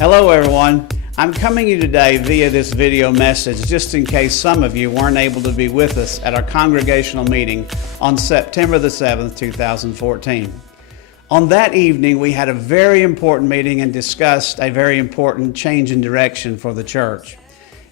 Hello everyone. I'm coming to you today via this video message just in case some of you weren't able to be with us at our congregational meeting on September the 7th, 2014. On that evening, we had a very important meeting and discussed a very important change in direction for the church.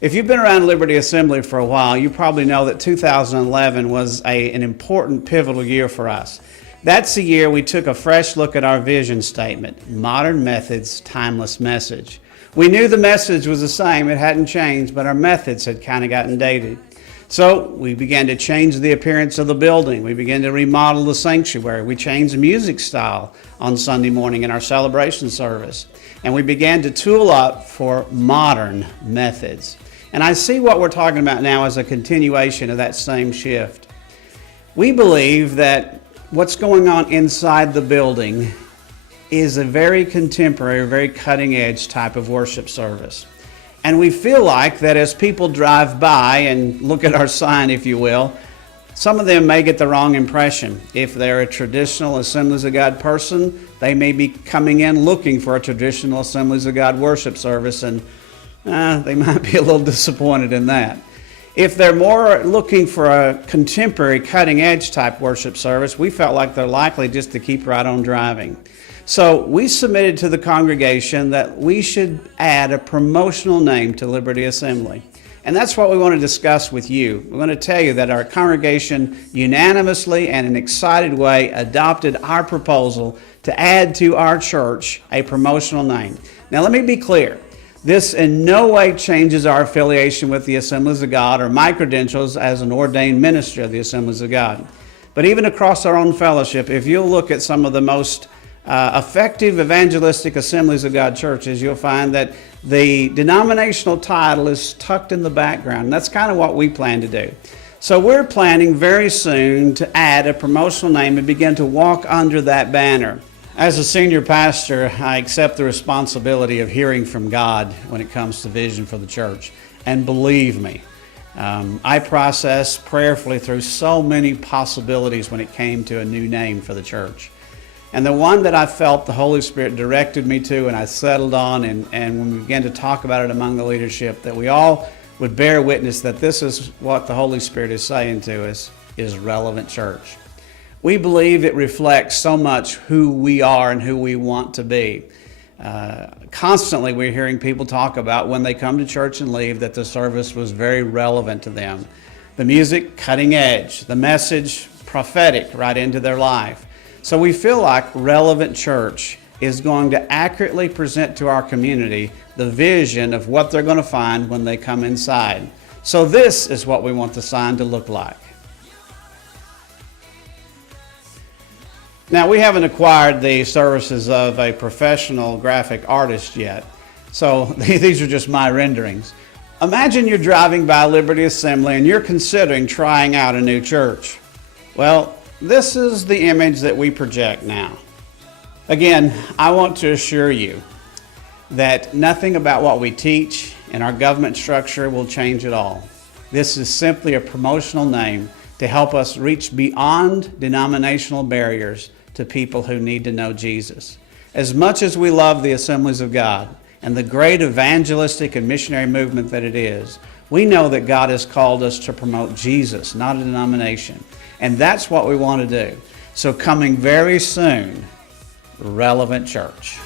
If you've been around Liberty Assembly for a while, you probably know that 2011 was an important pivotal year for us. That's the year we took a fresh look at our vision statement, Modern Methods, Timeless Message. We knew the message was the same, it hadn't changed, but our methods had kind of gotten dated. So we began to change the appearance of the building. We began to remodel the sanctuary. We changed the music style on Sunday morning in our celebration service. And we began to tool up for modern methods. And I see what we're talking about now as a continuation of that same shift. We believe that what's going on inside the building is a very contemporary, very cutting-edge type of worship service. And we feel like that as people drive by and look at our sign, if you will, some of them may get the wrong impression. If they're a traditional Assemblies of God person, they may be coming in looking for a traditional Assemblies of God worship service, and they might be a little disappointed in that. If they're more looking for a contemporary, cutting-edge type worship service, we felt like they're likely just to keep right on driving. So we submitted to the congregation that we should add a promotional name to Liberty Assembly. And that's what we want to discuss with you. We want to tell you that our congregation unanimously and in an excited way adopted our proposal to add to our church a promotional name. Now let me be clear. This in no way changes our affiliation with the Assemblies of God or my credentials as an ordained minister of the Assemblies of God. But even across our own fellowship, if you'll look at some of the most effective evangelistic Assemblies of God churches, you'll find that the denominational title is tucked in the background. And that's kind of what we plan to do. So we're planning very soon to add a promotional name and begin to walk under that banner. As a senior pastor, I accept the responsibility of hearing from God when it comes to vision for the church. And believe me, I processed prayerfully through so many possibilities when it came to a new name for the church. And the one that I felt the Holy Spirit directed me to and I settled on, and when we began to talk about it among the leadership, that we all would bear witness that this is what the Holy Spirit is saying to us, is Relevant Church. We believe it reflects so much who we are and who we want to be. Constantly we're hearing people talk about when they come to church and leave that the service was very relevant to them. The music, cutting edge. The message, prophetic right into their life. So we feel like Relevant Church is going to accurately present to our community the vision of what they're going to find when they come inside. So this is what we want the sign to look like. Now, we haven't acquired the services of a professional graphic artist yet, so these are just my renderings. Imagine you're driving by Liberty Assembly and you're considering trying out a new church. Well, this is the image that we project now. Again, I want to assure you that nothing about what we teach and our government structure will change at all. This is simply a promotional name to help us reach beyond denominational barriers to people who need to know Jesus. As much as we love the Assemblies of God and the great evangelistic and missionary movement that it is, we know that God has called us to promote Jesus, not a denomination. And that's what we want to do. So coming very soon, Relevant Church.